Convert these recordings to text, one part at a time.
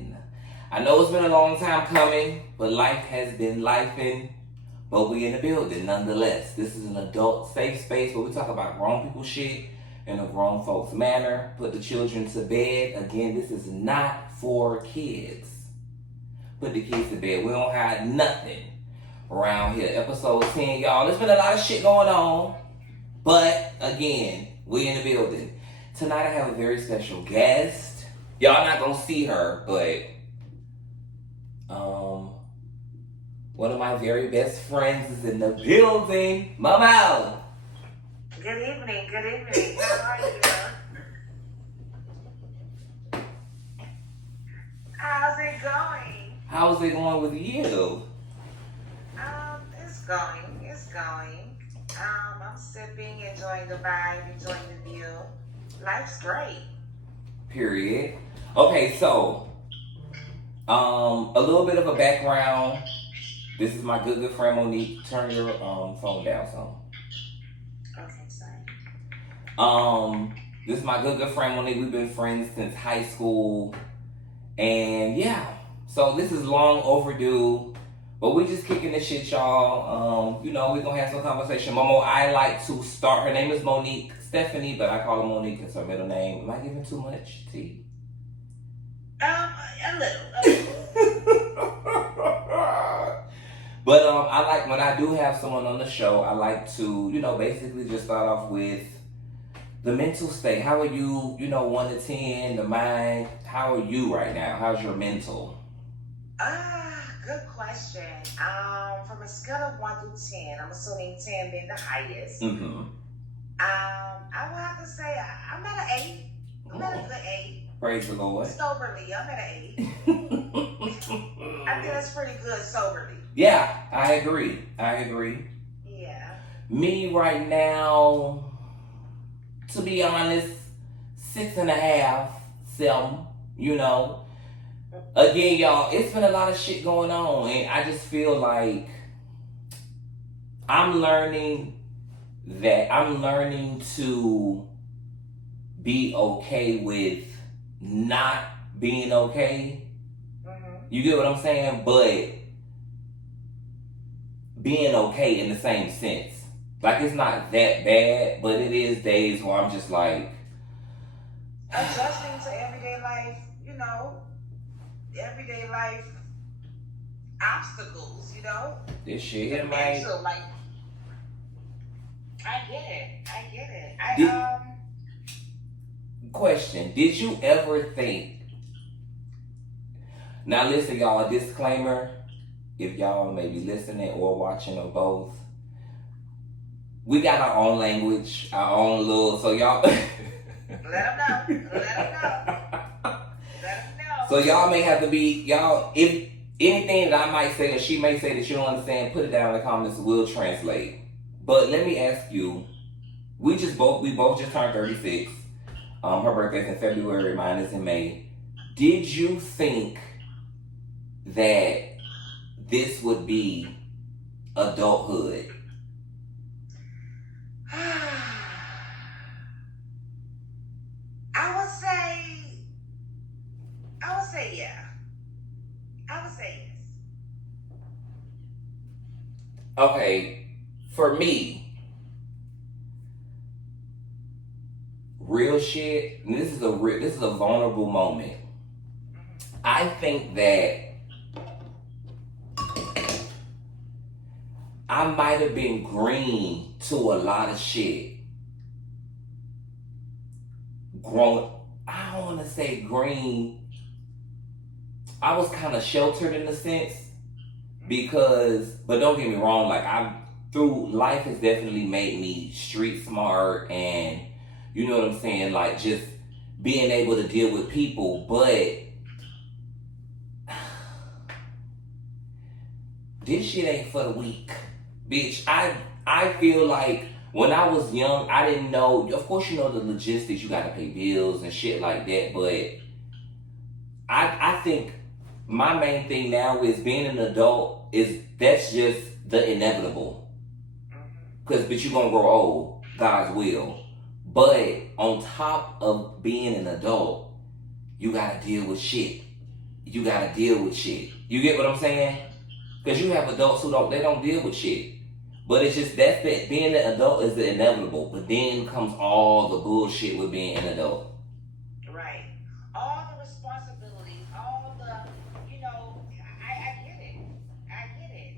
building. I know it's been a long time coming, but life has been lifing. But we in the building nonetheless. This is an adult safe space where we talk about grown people shit in a grown folks manner. Put the children to bed. Again, this is not for kids. Put the kids to bed. We don't hide nothing around here. Episode 10, y'all. There's been a lot of shit going on. But again, we in the building. Tonight I have a very special guest. Y'all not gonna see her, but one of my very best friends is in the building. Mama. Good evening. How are you? How's it going? How's it going with you? It's going. I'm sipping, enjoying the vibe, enjoying the view. Life's great. Period. Okay, so a little bit of a background. This is my good friend Monique. Turn your phone down some. Okay, sorry. This is my good friend Monique. We've been friends since high school. And yeah, so this is long overdue. But we just kicking this shit, y'all. We're gonna have some conversation. Momo, I like to start. Her name is Monique Stephanie, but I call her Monique. It's her middle name. Am I giving too much tea? A little. But I like when I do have someone on the show, I like to, basically just start off with the mental state. How are you, 1 to 10, the mind? How are you right now? How's your mental? Good question. From a scale of 1 through 10, I'm assuming 10 being the highest. Mm-hmm. I would have to say I'm at an 8. I'm at a good 8. Praise the Lord. Soberly, I'm at an 8. I think that's pretty good soberly. Yeah, I agree. Yeah. Me right now, to be honest, 6.5, 7, Again, y'all, it's been a lot of shit going on, and I just feel like I'm learning to be okay with not being okay. Mm-hmm. You get what I'm saying? But being okay in the same sense. Like, it's not that bad, but it is days where I'm just like adjusting to everyday life, everyday life obstacles, this shit here, man. Like, I get it. Question, did you ever think, now listen y'all, a disclaimer, if y'all may be listening or watching or both, we got our own language, our own little, so y'all Let them know. So y'all may have to be, y'all, if anything that I might say or she may say that you don't understand, put it down in the comments, we'll translate. But let me ask you, we both just turned 36. Her birthday's in February, mine is in May. Did you think that this would be adulthood? I would say yes. Okay, for me, real shit, and this is a vulnerable moment. I think that I might have been green to a lot of shit. I don't want to say green. I was kind of sheltered in a sense but don't get me wrong, like life has definitely made me street smart and you know what I'm saying, like just being able to deal with people, but this shit ain't for the weak. Bitch, I feel like when I was young, I didn't know, of course you know the logistics, you gotta pay bills and shit like that, but I think my main thing now is being an adult that's just the inevitable. But you're gonna grow old, God's will. But on top of being an adult, you gotta deal with shit. you gotta deal with shit. You get what I'm saying? Because you have adults who don't deal with shit. But it's just that being an adult is the inevitable. But then comes all the bullshit with being an adult. Right. All the responsibilities, all the, I get it. I get it.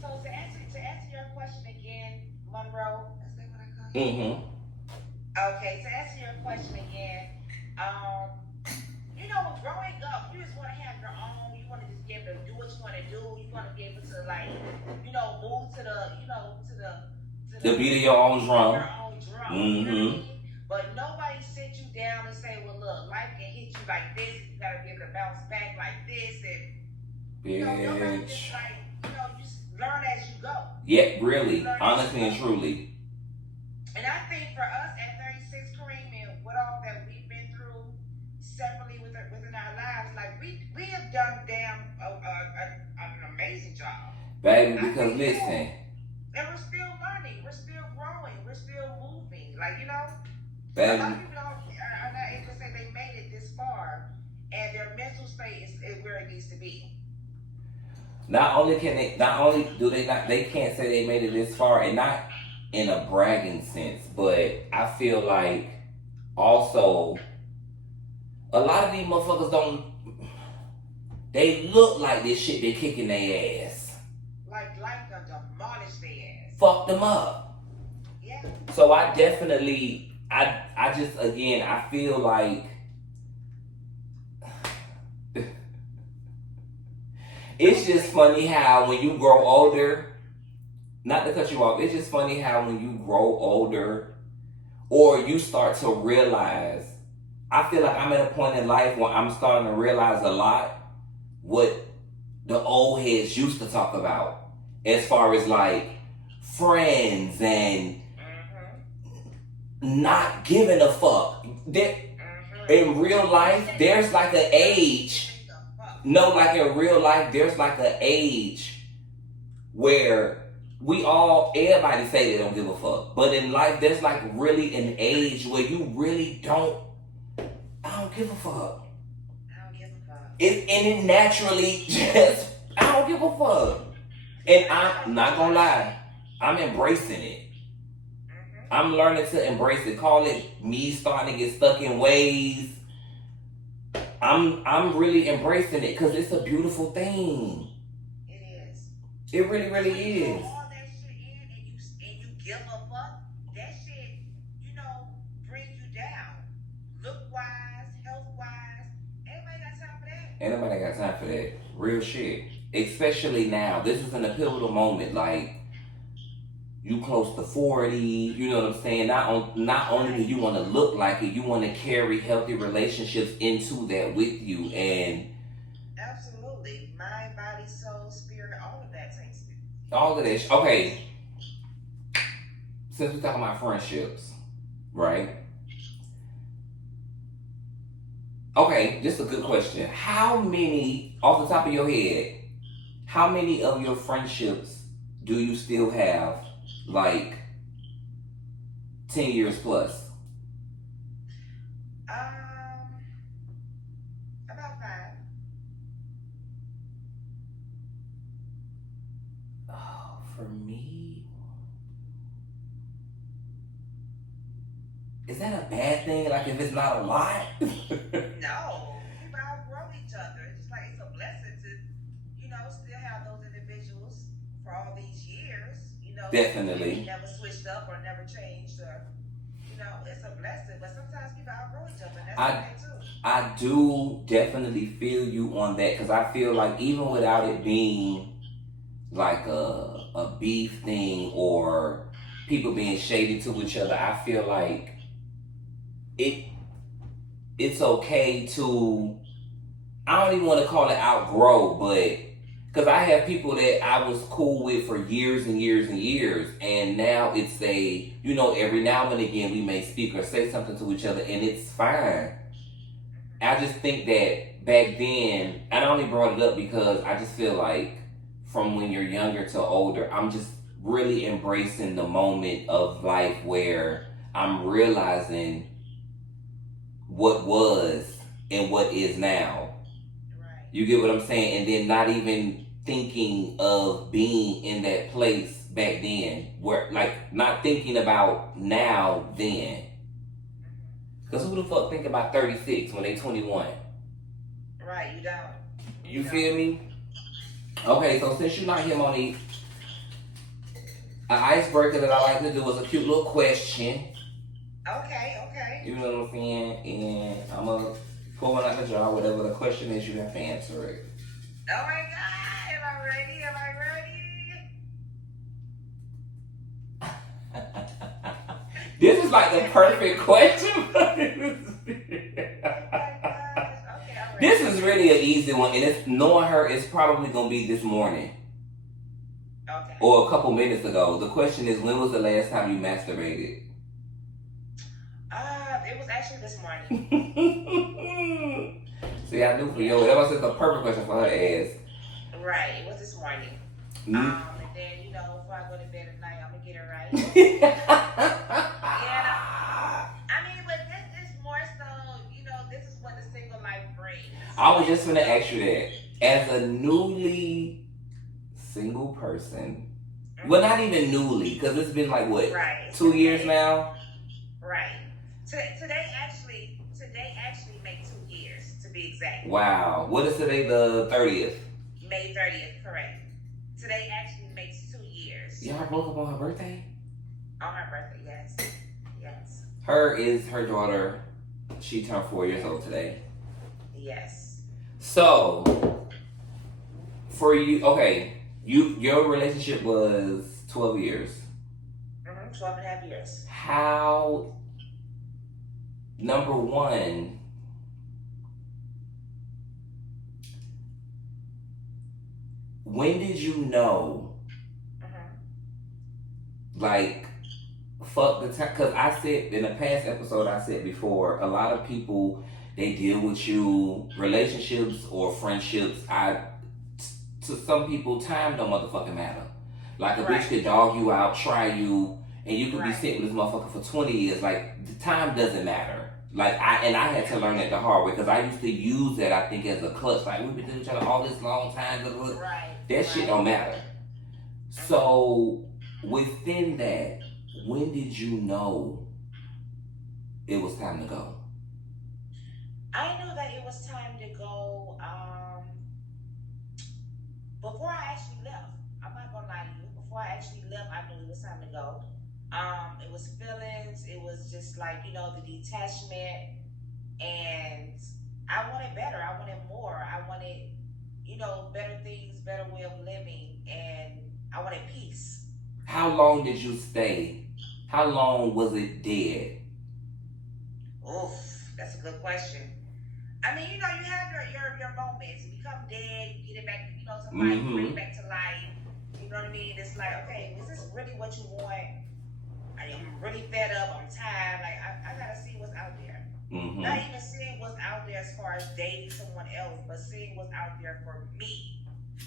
So to answer your question again, Monroe, is that what I call you? Mm-hmm. Okay, to answer your question again, growing up, you just want to have your own. You want to just be able to do what you want to do. You want to be able to move to the beat of your own drum. Your own drum. Mm-hmm. You know what I mean? But nobody sit you down and say, well, look, life can hit you like this. You got to be able to bounce back like this, and nobody just you just learn as you go. Yeah, really, honestly and truly. And I think for us at 36, Kareem, and with all that we've been through separately within our lives, like we have done an amazing job, baby. Because listen, and we're still learning, we're still growing, we're still moving. baby. A lot of people are not able to say they made it this far, and their mental state is where it needs to be. Not only do they can't say they made it this far, and not in a bragging sense, but I feel like also a lot of these motherfuckers they look like this shit been kicking their ass. Like life done demolished their ass. Fucked them up. Yeah. So I definitely, I just, again, I feel like it's just funny how when you grow older, not to cut you off, it's just funny how when you grow older or you start to realize, I feel like I'm at a point in life where I'm starting to realize a lot what the old heads used to talk about as far as like friends and not giving a fuck. In real life, there's like an age. No, like in real life, there's like an age where everybody say they don't give a fuck. But in life, there's like really an age where you really I don't give a fuck. I don't give a fuck. It naturally just, I don't give a fuck. And I'm not gonna lie, I'm embracing it. I'm learning to embrace it. Call it me starting to get stuck in ways. I'm really embracing it because it's a beautiful thing. It is. It really, really is. All that shit in and you give a fuck, that shit, brings you down. Look wise, health wise. Ain't nobody got time for that. Ain't nobody got time for that. Real shit. Especially now. This is in a pivotal moment. Like, you close to 40, you know what I'm saying? Not only do you want to look like it, you want to carry healthy relationships into that with you. And absolutely. Mind, body, soul, spirit, all of that takes it. All of that. Okay. Since we're talking about friendships, right? Okay, just a good question. How many, off the top of your head, how many of your friendships do you still have, like, 10 years plus? About 5. Oh, for me, is that a bad thing? Like, if it's not a lot? No, people outgrow each other. It's like it's a blessing to, still have those individuals for all these years. Definitely. Never switched up or never changed, or it's a blessing. But sometimes people outgrow each other. And that's okay too. I do definitely feel you on that because I feel like even without it being like a beef thing or people being shady to each other, I feel like it's okay to, I don't even want to call it outgrow, but because I have people that I was cool with for years and years and years, and now it's every now and again we may speak or say something to each other, and it's fine. I just think that back then, and I only brought it up because I just feel like from when you're younger to older, I'm just really embracing the moment of life where I'm realizing what was and what is now. Right. You get what I'm saying? And then not even thinking of being in that place back then, where like not thinking about now then. Cause who the fuck think about 36 when they 21? Right, you don't. You feel me? Okay, so since you're not here, Monique, an icebreaker that I like to do is a cute little question. Okay. You know what I'm saying? And I'm gonna pull one out the jar, whatever the question is, you have to answer it. Oh my God, am I ready? This is like the perfect question. Oh my gosh. Okay, I'm ready. This is really an easy one, and it's knowing her is probably gonna be this morning. Okay. Or a couple minutes ago. The question is, when was the last time you masturbated? It was actually this morning. See, I knew for you. That was the perfect question for her to ask. Right, it was this morning. Mm. And then, before I go to bed at night, I'm gonna get it right. But this is more so, this is what the single life brings. I was just gonna ask you that. As a newly single person, well, not even newly, because it's been like what, right. 2 years now? Right. Today actually makes 2 years, to be exact. Wow. What is today, the 30th? May 30th, correct. Today actually makes 2 years. Y'all broke up on her birthday? On her birthday, yes. Her daughter, she turned 4 years old today. Yes. So, for you, okay, your relationship was 12 years. 12 and a half years. How, number one, when did you know, like, fuck the time? Because I said in a past episode, I said before, a lot of people, they deal with you, relationships or friendships. To some people, time don't motherfucking matter. Like a bitch could dog you out, try you, and you could be sitting with this motherfucker for 20 years. Like, the time doesn't matter. Like, I had to learn that the hard way, because I used to use that, I think, as a clutch. Like, we've been doing each other all this long time. That shit don't matter. So, within that, when did you know it was time to go? I knew that it was time to go before I actually left. I'm not gonna lie to you. Before I actually left, I knew it was time to go. It was feelings. It was just like, the detachment. And I wanted better. I wanted more. I wanted, better things, better way of living. And I wanted peace. How long did you stay? How long was it dead? Oof, that's a good question. I mean, you have your moments. You become dead, you get it back, to life, bring it back to life. You know what I mean? It's like, okay, is this really what you want? I'm really fed up. I'm tired. Like, I gotta see what's out there. Not even seeing what's out there as far as dating someone else, but seeing what's out there for me.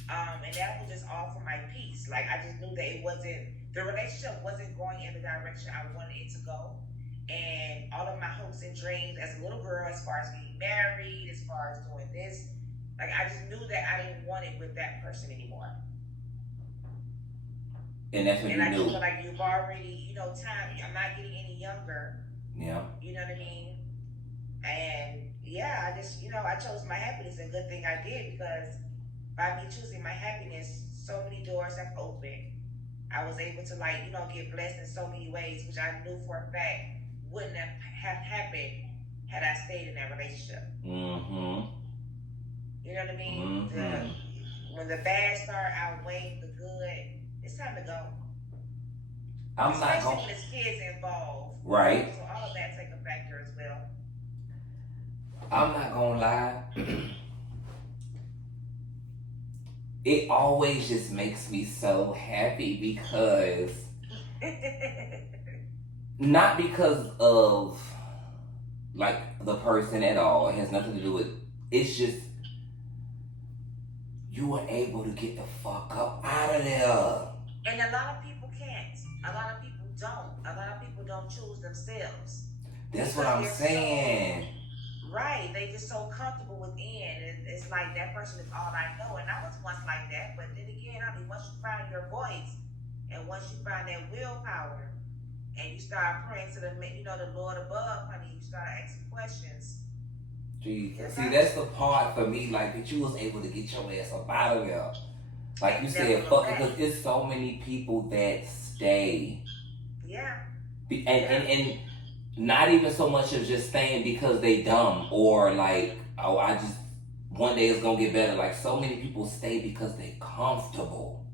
And that was just all for my peace. Like, I just knew that the relationship wasn't going in the direction I wanted it to go. And all of my hopes and dreams as a little girl, as far as getting married, as far as doing this, like, I just knew that I didn't want it with that person anymore. And that's when you knew. And I feel like you've already, time, I'm not getting any younger. Yeah. You know what I mean? And yeah, I just, I chose my happiness, and good thing I did, because by me choosing my happiness, so many doors have opened. I was able to, get blessed in so many ways, which I knew for a fact wouldn't have happened had I stayed in that relationship. You know what I mean? When the bad start outweighing the good, it's time to go. Especially when there's kids involved. Right. So all of that take a factor as well. I'm not gonna lie. It always just makes me so happy, because not because of like the person at all. It has nothing to do with, it's just you were able to get the fuck up out of there. And a lot of people can't. A lot of people don't. A lot of people don't choose themselves. That's what I'm saying. Right, they just so comfortable within, and it's like that person is all I know. And I was once like that, but then again, I mean, once you find your voice, and once you find that willpower, and you start praying to the, the Lord above, honey, you start asking questions. Jesus. See, that's the part for me, like, that you was able to get your ass up out of there. Like you said, fuck it, because it's so many people that stay. Yeah. And not even so much of just staying because they dumb or like, oh, I just, one day it's gonna get better. Like, so many people stay because they comfortable.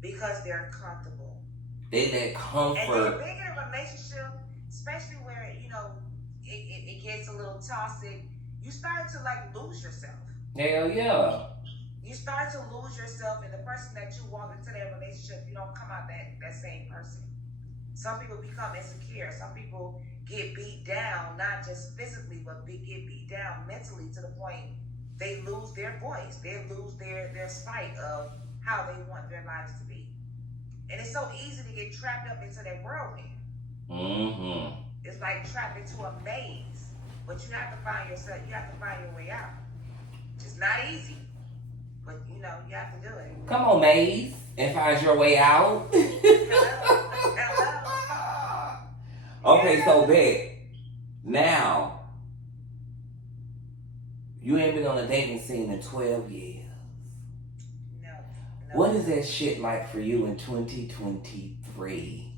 Because they're comfortable. They let comfort. And then being in a relationship, especially where, it gets a little toxic, you start to like lose yourself. Hell yeah. You start to lose yourself, and the person that you walk into that relationship, you don't come out that same person. Some people become insecure. Some people get beat down, not just physically, but get beat down mentally to the point they lose their voice. They lose their spite of how they want their lives to be. And it's so easy to get trapped up into that whirlwind. Mm-hmm. It's like trapped into a maze. But you have to find yourself, you have to find your way out. It's not easy. But you have to do it. Come on, maze, and find your way out. Okay, so bet. Now, you ain't been on a dating scene in 12 years. No. What is that shit like for you in 2023?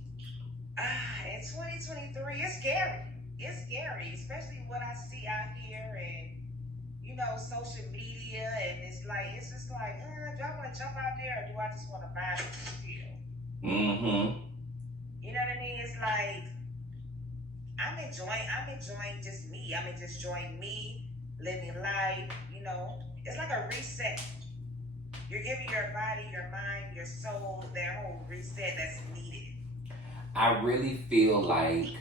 In 2023, it's scary. It's scary, especially what I see out here and, social media. And it's just like, do I want to jump out there or do I just want to buy it still? Mm-hmm. You know what I mean? It's like, I'm enjoying just me. I'm just enjoying me, living life, It's like a reset. You're giving your body, your mind, your soul, that whole reset that's needed. I really feel like,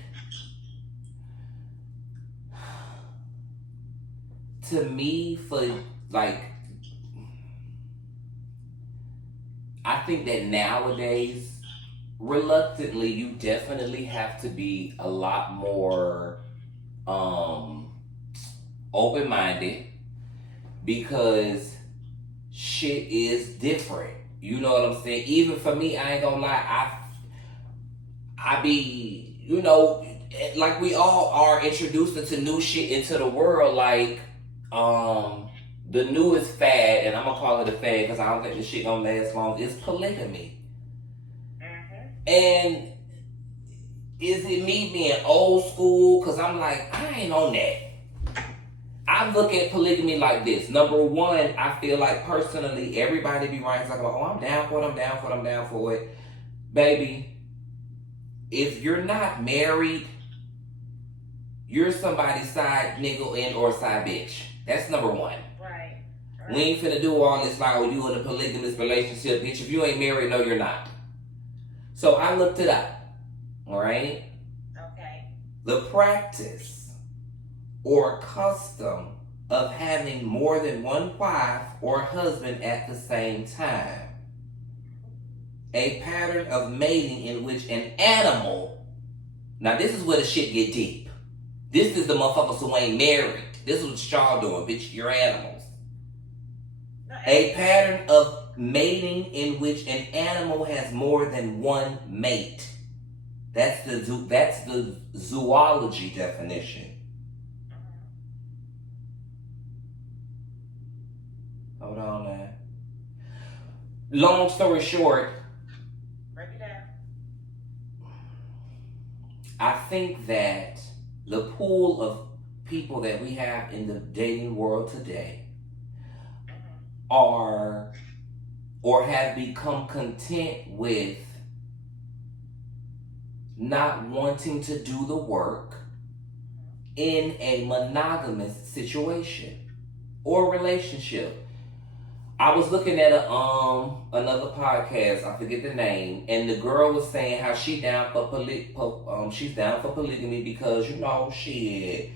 to me, I think that nowadays, reluctantly, you definitely have to be a lot more open-minded because shit is different. You know what I'm saying? Even for me, I ain't gonna lie, I be, like we all are introduced into new shit into the world, like the newest fad, and I'm gonna call it a fad because I don't think this shit gonna last long, is polygamy. And is it me being old school? Because I'm like, I ain't on that. I look at polygamy like this. Number one, I feel like personally, everybody be writing talking about, oh, I'm down for it, I'm down for it, I'm down for it. Baby, if you're not married, you're somebody's side nigga and or side bitch. That's number one. Right. We ain't finna do all this like when you in a polygamous relationship, bitch. If you ain't married, no, you're not. So I looked it up. All right? Okay. The practice or custom of having more than one wife or husband at the same time. A pattern of mating in which an animal, now this is where the shit get deep. This is the motherfuckers who ain't married. This is what y'all doing, bitch. You're animals. A pattern of mating in which an animal has more than one mate. That's the zoology definition. Hold on, man. Long story short, break it down. I think that the pool of people that we have in the dating world today are or have become content with not wanting to do the work in a monogamous situation or relationship. I was looking at another podcast, I forget the name, and the girl was saying how she down for she's down for polygamy because shit.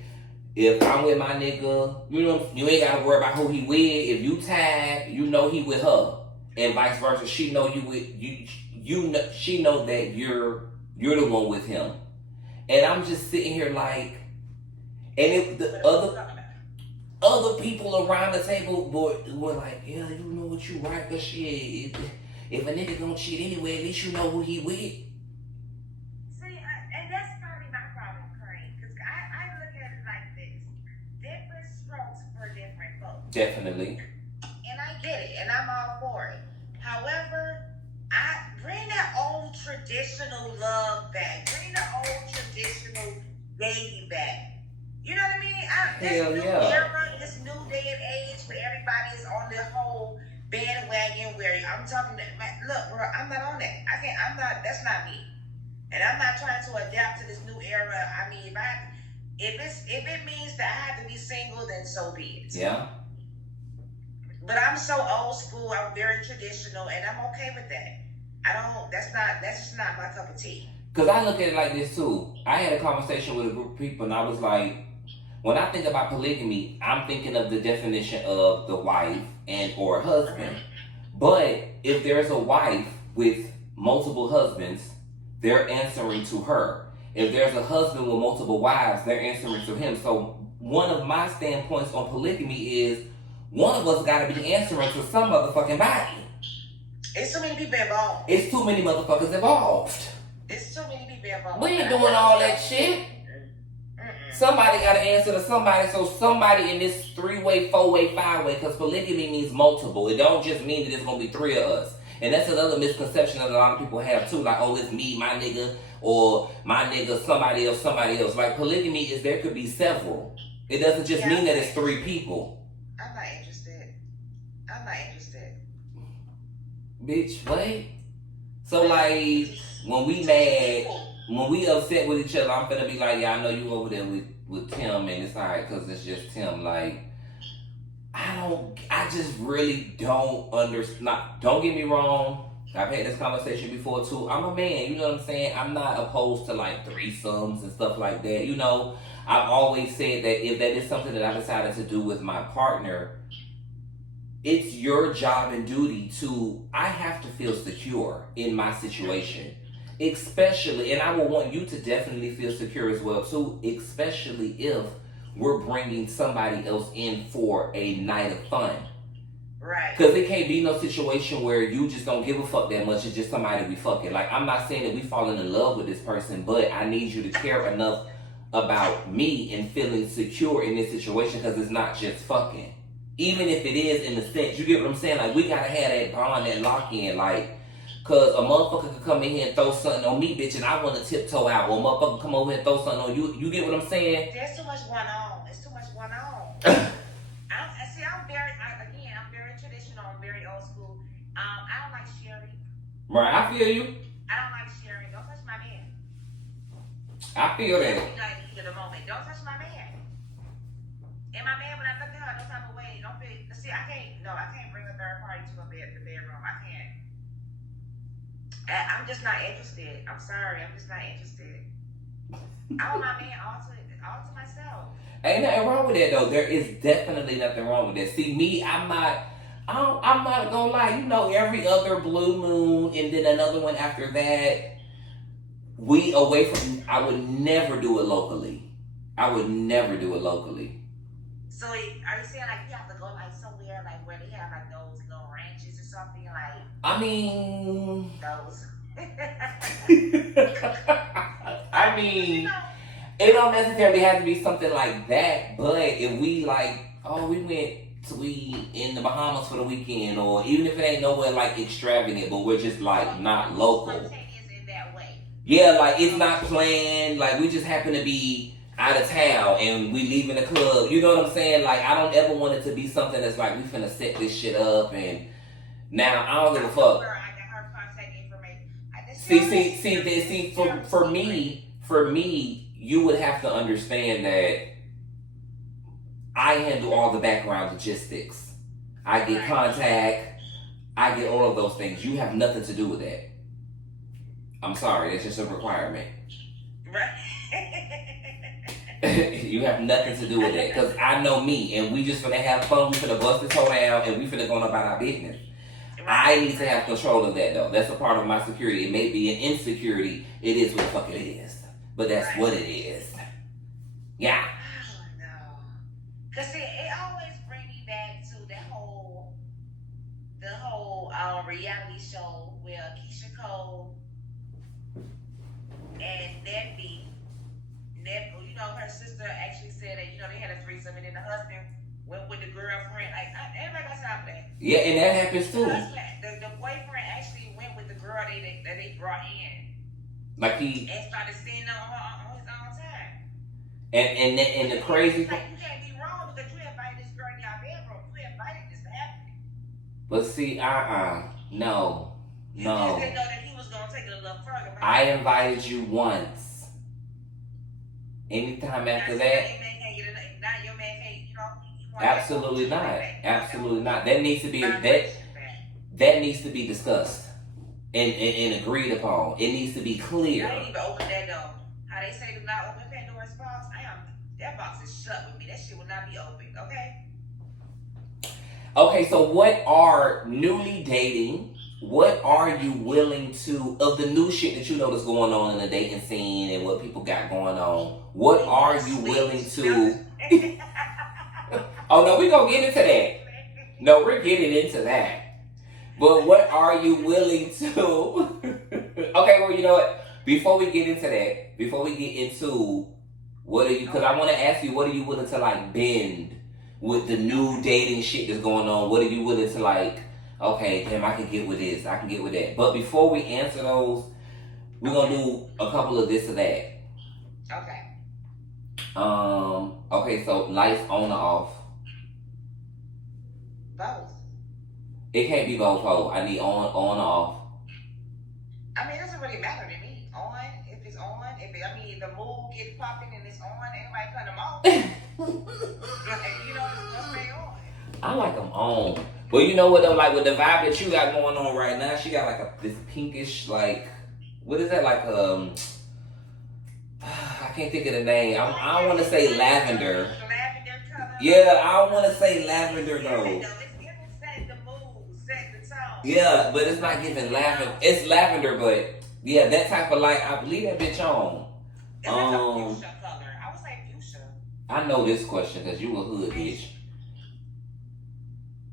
If I'm with my nigga, you ain't gotta worry about who he with. If you tied, he with her, and vice versa. She know you with you. She know that you're the one with him. And I'm just sitting here like, and the other other people around the table were like, yeah, you know what, you right, cause shit, if a nigga gonna cheat anyway, at least you know who he with. See, and that's probably my problem, Kareem, because I look at it like this: different strokes for different folks. Definitely. And I get it, and I'm all for it. However, I bring that old traditional love back. Bring the old traditional dating back. You know what I mean? Hell this new yeah. era, this new day and age where everybody is on the whole bandwagon where I'm talking look, bro, I'm not on that. That's not me. And I'm not trying to adapt to this new era. I mean, if it means that I have to be single, then so be it. Yeah. But I'm so old school, I'm very traditional, and I'm okay with that. That's just not my cup of tea. Cause I look at it like this too. I had a conversation with a group of people and I was like, when I think about polygamy, I'm thinking of the definition of the wife and or husband. But if there's a wife with multiple husbands, they're answering to her. If there's a husband with multiple wives, they're answering to him. So one of my standpoints on polygamy is one of us gotta be answering to some motherfucking body. It's too many people involved. It's too many motherfuckers involved. It's too many people involved. We ain't doing all that shit. Somebody got to answer to somebody, so somebody in this 3-way, 4-way, 5-way, because polygamy means multiple. It don't just mean that there's going to be 3 of us. And that's another misconception that a lot of people have too. Like, oh, it's me, my nigga, or my nigga, somebody else, somebody else. Like, polygamy is there could be several. It doesn't just mean that it's 3 people. I'm not interested. Bitch, wait. So, like, when we mad, when we upset with each other, I'm finna be like, yeah, I know you over there with Tim, and it's alright, because it's just Tim. Like, I just really don't understand. Don't get me wrong. I've had this conversation before, too. I'm a man, you know what I'm saying? I'm not opposed to, like, threesomes and stuff like that. You know, I've always said that if that is something that I decided to do with my partner, it's your job and duty I have to feel secure in my situation. Especially, and I will want you to definitely feel secure as well too, especially if we're bringing somebody else in for a night of fun. Right. Because it can't be no situation where you just don't give a fuck that much. It's just somebody we fucking. Like, I'm not saying that we falling in love with this person, but I need you to care enough about me and feeling secure in this situation, because it's not just fucking. Even if it is, in the sense, you get what I'm saying? Like, we gotta have that bond, that lock-in, like, cause a motherfucker could come in here and throw something on me, bitch, and I wanna tiptoe out, or a motherfucker come over here and throw something on you. You get what I'm saying? There's too much going on. It's too much going on. I'm very traditional, I'm very old school. I don't like sharing. Right, I feel you. I don't like sharing. Don't touch my man. I feel that. Like, at the moment, don't touch my man. And my man, when I look at her, no type of way, don't feel. See, I can't bring a third party to the bedroom. I can't. I'm just not interested. I'm sorry, I'm just not interested. I want my man all to myself. Ain't nothing wrong with that though. There is definitely nothing wrong with that. See, me, I'm not gonna lie. You know, every other blue moon and then another one after that, I would never do it locally. So are you saying like you have to go like somewhere like where they have like those little ranches or something like? I mean, those. I mean, it don't necessarily have to be something like that. But if we like, oh, we in the Bahamas for the weekend, or even if it ain't nowhere like extravagant, but we're just like not local. Spontaneous in that way. Yeah, like it's not planned. Like we just happen to be out of town and we leaving the club. You know what I'm saying? Like, I don't ever want it to be something that's like we finna set this shit up and now I don't give a fuck. I got her contact information. See, for me, you would have to understand that I handle all the background logistics. I get contact, I get all of those things. You have nothing to do with that. I'm sorry, that's just a requirement. Right. You have nothing to do with that, because I know me, and we just finna have fun. We finna bust this hoe down, and we finna go about our business. I need to have control of that, though. That's a part of my security. It may be an insecurity. It is what the fuck it is, but that's what it is. Yeah. I don't know. Cause see, it always reality show where Keisha Cole and you know, her sister actually said that, you know, they had a threesome and then the husband went with the girlfriend. Like, everybody got time for that. Yeah, and that happens too. The boyfriend actually went with the girl that they brought in. Like he and started seeing her on his own time. And the crazy like, you can't be wrong because you invited this girl in your bedroom. You invited this to happen. But see, no. You just didn't know that he was gonna take it a little further. Right? I invited you once. Anytime after that. Your man can't, you know. Absolutely not. Absolutely not. That needs to be that needs to be discussed and agreed upon. It needs to be clear. I ain't even open that door. How they say do not open Pandora's box. That box is shut with me. That shit will not be opened. Okay. Okay. So what are newly dating? What are you willing to, of the new shit that you know that's going on in the dating scene and what people got going on, what are you willing to... Oh, no, we're going to get into that. No, we're getting into that. But what are you willing to... Okay, well, you know what? Before we get into that, before we get into what are you... Because I want to ask you, what are you willing to, like, bend with the new dating shit that's going on? What are you willing to, like... Okay, damn, I can get with this. I can get with that. But before we answer those, we're gonna do a couple of this or that. Okay. Okay, so lights on or off? Both. It can't be both, ho. I need on or off. I mean, it doesn't really matter to me. On, if it's on, the mood gets popping and it's on, everybody cut them off. You know, it's just stay on. I like them on. But you know what though, like with the vibe that you got going on right now, she got like this pinkish, like, what is that, like, I can't think of the name. I don't want to say lavender. Lavender color? Yeah, I don't want to say lavender though. It's giving set the mood, set the tone. Yeah, but it's not giving lavender. It's lavender, but yeah, that type of light, I believe that bitch on. It's like a fuchsia color. I would say fuchsia. I know this question because you a hood bitch.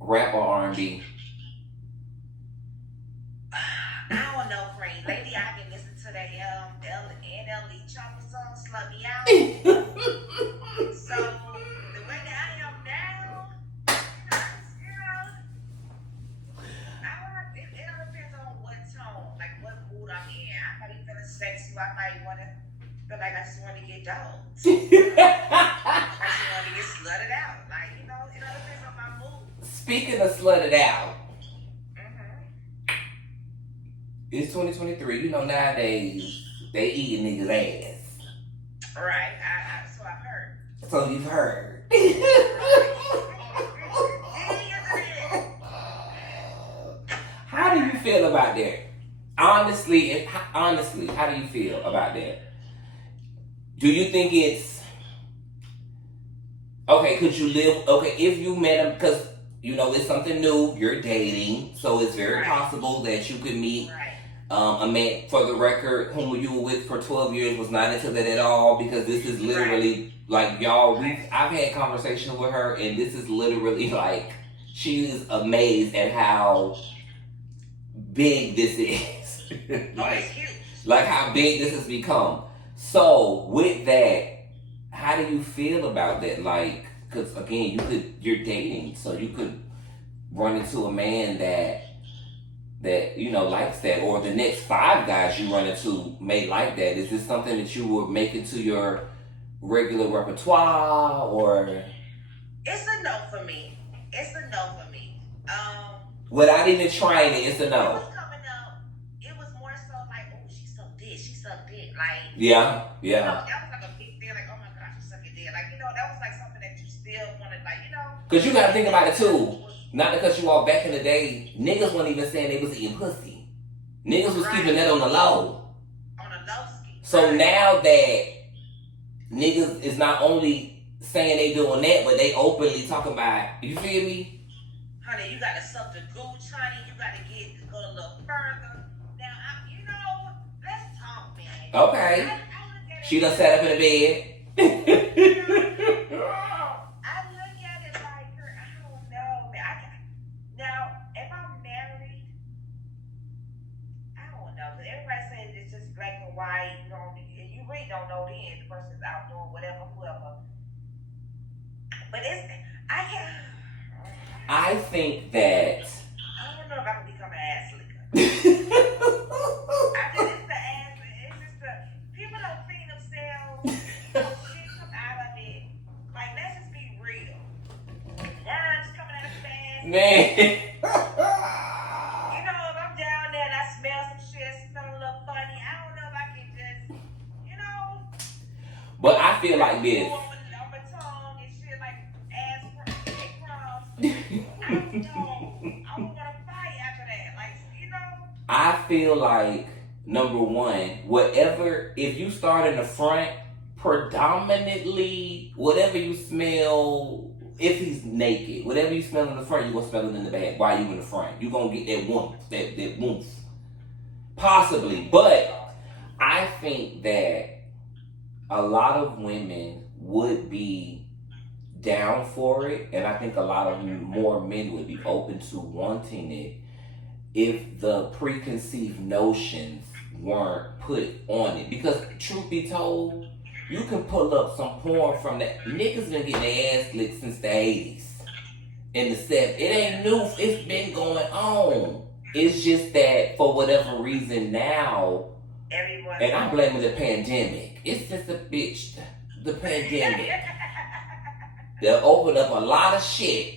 Rap or R&B? I don't know, friend. Lately, I've been listening to that NLE Chopper song, Slut Me Out. So, the way that I am now, it all depends on what tone, like what mood I'm in. I might be feeling sexy, I might want to feel like I just want to get dogged. I just want to get slutted out. Like, you know, it all depends on my mood. Speaking of slutted out, it's 2023. You know, nowadays, they eating niggas' ass. Right. So I've heard. So you've heard. How do you feel about that? Honestly, how do you feel about that? Do you think it's... Okay, could you live... Okay, if you met him... Because... You know, it's something new. You're dating, so it's very possible that you could meet a man. For the record, whom you were with for 12 years was not into that at all, because this is literally like y'all. I've had conversations with her, and this is literally like she is amazed at how big this is. like how big this has become. So with that, how do you feel about that? Like. Because again, you're dating, so you could run into a man that you know likes that, or the next 5 guys you run into may like that. Is this something that you would make into your regular repertoire, or? It's a no for me. Without even trying it, it's a no. It was coming up. It was more so like, oh, she sucked dick, like. Yeah. You know, that was like a big deal, like, oh my gosh, she sucked a dick, like, you know, that was like something that you still wanted, like, you know. Because you gotta think about it too. Not because you all back in the day, niggas weren't even saying they was eating pussy. Niggas was keeping that on the low. On the low ski. So now that niggas is not only saying they doing that, but they openly talking about, you feel me? Honey, you gotta suck the gooch, honey. You gotta go a little further. Now, you know, let's talk, man. Okay. She done sat up in the bed. I look at it like her. I don't know, man. Now, if I'm married why you really don't know then the person's out doing whatever, whoever. But I can't. I think that. I don't know if I can become an ass licker. It's just the people don't clean themselves. Shit come out of it. Like, let's just be real. Worms coming out of fast. Man. If I'm down there and I smell some shit, smell a little funny, I don't know if I can just, But I feel like this. on my tongue and shit like ass crumbs. I don't know. I would want to fight after that. Like, I feel like, number one, if you start in the front, predominantly, whatever you smell, if he's naked, whatever you smell in the front, you're going to smell it in the back while you in the front. You're going to get that warmth, that warmth. Possibly. But I think that a lot of women would be down for it, and I think a lot of more men would be open to wanting it if the preconceived notions weren't put on it. Because truth be told, you can pull up some porn from that. Niggas been getting their ass licked since the 80s. In the 70s. It ain't new. It's been going on. It's just that for whatever reason now, and I'm blaming the pandemic. It's just a bitch. The pandemic. They'll open up a lot of shit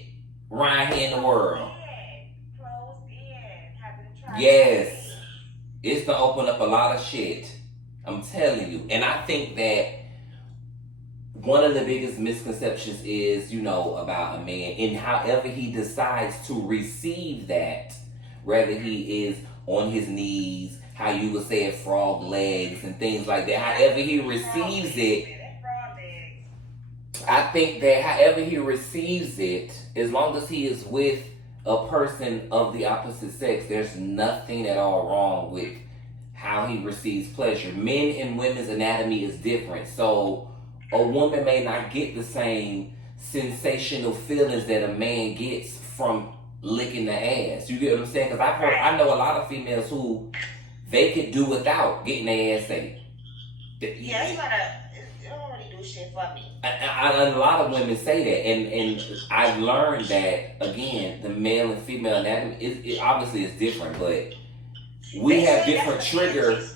right here in the world. Yes. It's to open up a lot of shit. I'm telling you. And I think that one of the biggest misconceptions is, about a man and however he decides to receive that, whether he is on his knees, how you would say it, frog legs and things like that, however he receives it, I think that however he receives it, as long as he is with a person of the opposite sex, there's nothing at all wrong with how he receives pleasure. Men and women's anatomy is different. So a woman may not get the same sensational feelings that a man gets from licking the ass. You get what I'm saying? Because I know a lot of females who they could do without getting their ass ate. Yeah, it don't really do shit for me. And a lot of women say that, and I've learned that again, the male and female anatomy it obviously is different, but we have different triggers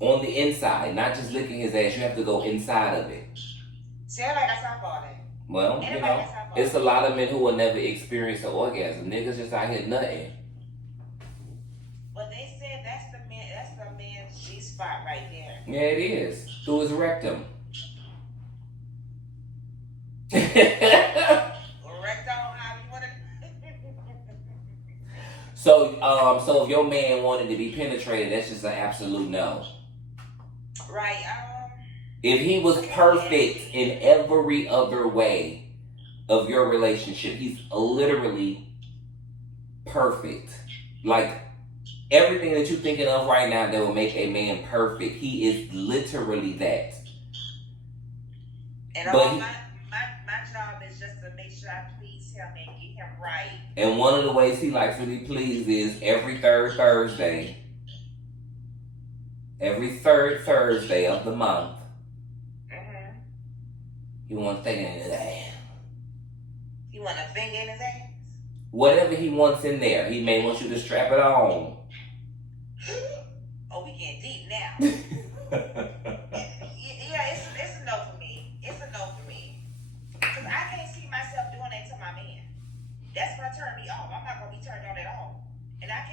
on the inside, not just licking his ass. You have to go inside of it. See, everybody got time for that. Well, it's a lot of men who will never experience an orgasm. Niggas just out here nutting. But they said that's the man's G spot right there. Yeah, it is. Through his rectum. So if your man wanted to be penetrated, that's just an absolute no. Right. If he was perfect in every other way of your relationship, he's literally perfect. Like everything that you're thinking of right now that will make a man perfect, he is literally that. And my job is just to make sure I please him and get him right. And one of the ways he likes to be pleased is every third Thursday. Every third Thursday of the month. Mm-hmm. You want to finger in his ass. You want a finger in his ass? Whatever he wants in there. He may want you to strap it on. Oh, we getting deep now. Yeah, it's a no for me. It's a no for me. Because I can't see myself doing that to my man. That's gonna turn me off. I'm not gonna be turned on at all. And I'm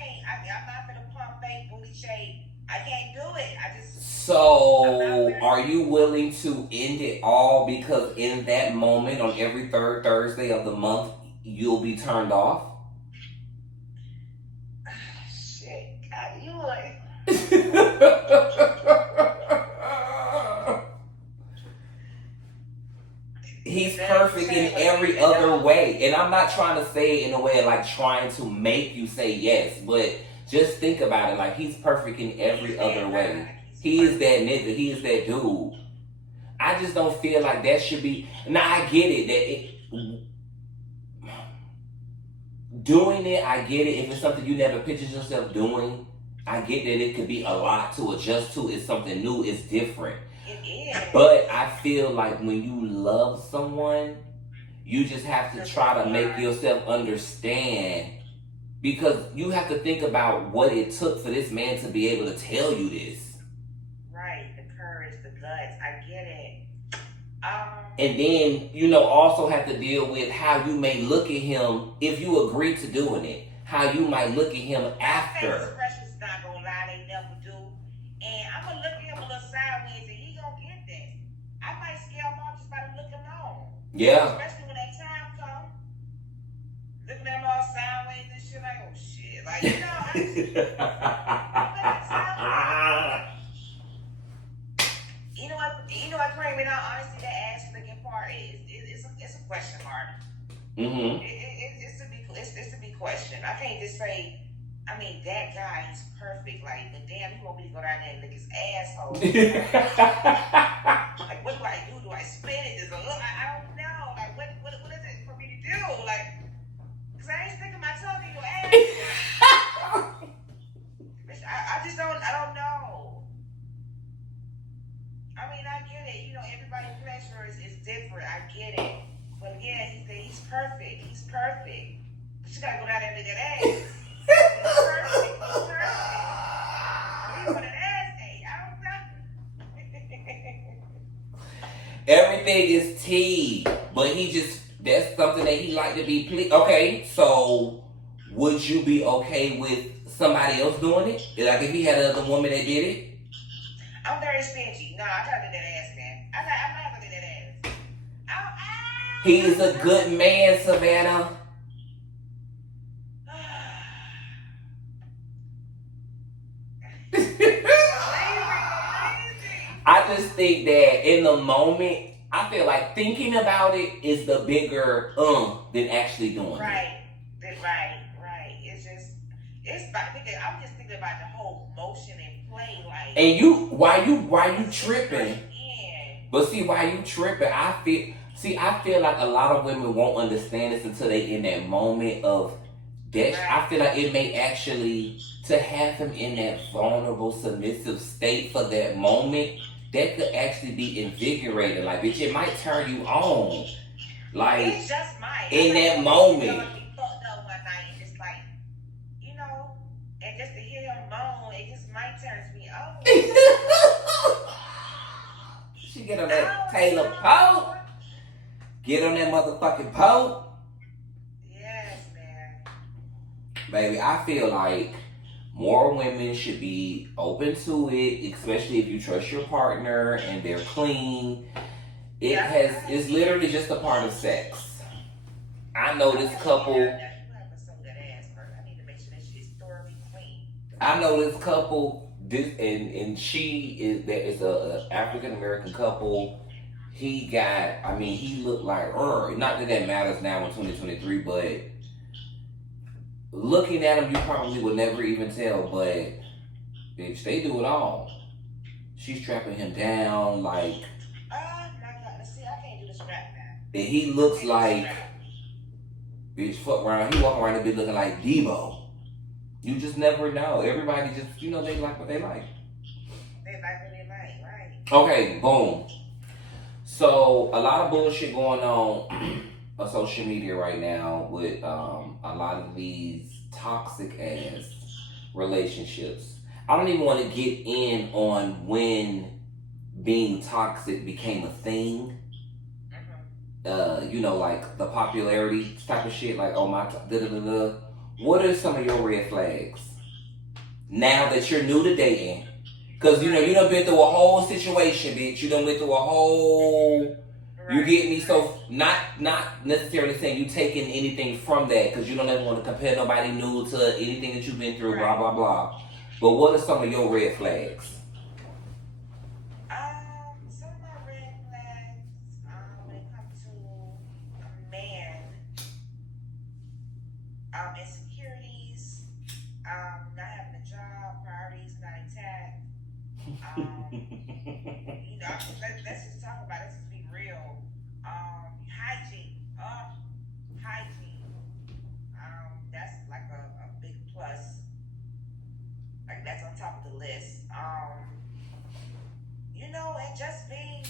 not gonna pump fake booty shade. I can't do it. So, are you willing to end it all because in that moment on every third Thursday of the month, you'll be turned off? Shit, God, you like... He's perfect in every other way. And I'm not trying to say it in a way like trying to make you say yes, but just think about it. Like, he's perfect in every other way. He is that nigga. He is that dude. I just don't feel like that should be... Now, I get it. Doing it, I get it. If it's something you never pictured yourself doing, I get that it could be a lot to adjust to. It's something new. It's different. It is. But I feel like when you love someone, you just have to try to make yourself understand, because you have to think about what it took for this man to be able to tell you this. Right, the courage, the guts. I get it. And then, you know, also have to deal with how you may look at him if you agree to doing it. How you might look at him after. Expressions not gonna lie, they never do. And I'm gonna look at him a little sideways, and he gonna get that. I might scare him off just by looking on. Yeah. Especially when that time comes. Looking at him all sideways and shit, like, oh shit. Like, you know, you know what, Kareem, in all honesty, that ass looking part it's a question mark. Mm-hmm. It's to be questioned. I can't just say, I mean, that guy is perfect. Like, but damn, he want me to go down there and lick his asshole. Like, what do I do? Do I spit it? Does it look? I don't know. Like, what is it for me to do? Like, because I ain't sticking my tongue in your ass. I just don't, I don't know. I mean, I get it. You know, everybody's pleasure is different. I get it. But again, he's perfect. He's perfect. But you gotta go down there and lick that ass. He's perfect. He's perfect. He's what an ass ate. I don't know. Everything is tea, but that's something that he like to be okay, so would you be okay with somebody else doing it? Like if he had another woman that did it? I'm very stingy. No, I try to do that ass, man. I'm not gonna do that ass. He is a good man, Savannah. I just think that in the moment, I feel like thinking about it is the bigger than actually doing it. Right. I'm just thinking about the whole motion and play, like. And why you tripping? But see, why you tripping? I feel like a lot of women won't understand this until they in that moment of that. Right. I feel like it may actually, to have him in that vulnerable, submissive state for that moment, that could actually be invigorating. Like, bitch, it might turn you on. Like, it just might. In that moment. And just to hear him moan, it just might turn me on. She get on that Taylor Pope. Get on that motherfucking Pope. Yes, man. Baby, I feel like more women should be open to it, especially if you trust your partner and they're clean. It's literally just a part of sex. I know this couple. And she is a African American couple. He looked like not that matters now in 2023, but looking at him, you probably would never even tell. But bitch, they do it all. She's trapping him down like. Oh my God! See, I can't do this rap now. And he looks like, bitch, fuck around. He walking around a bit looking like Debo. You just never know. Everybody just, they like what they like. They like what they like, right? Okay, boom. So, a lot of bullshit going on on social media right now with a lot of these toxic ass relationships. I don't even want to get in on when being toxic became a thing. Like the popularity type of shit, like, oh my, da-da-da-da. What are some of your red flags now that you're new to dating? Because, you done been through a whole situation, bitch. You done went through a whole... You get me? So, not necessarily saying you taking anything from that, because you don't ever want to compare nobody new to anything that you've been through, blah, blah, blah. But what are some of your red flags? Some of my red flags, when it comes to a man, insecurities, not having a job, priorities not intact. Let's just talk about it. Let's just be real. Hygiene. Hygiene. That's like a big plus. Like, that's a bliss. And just being,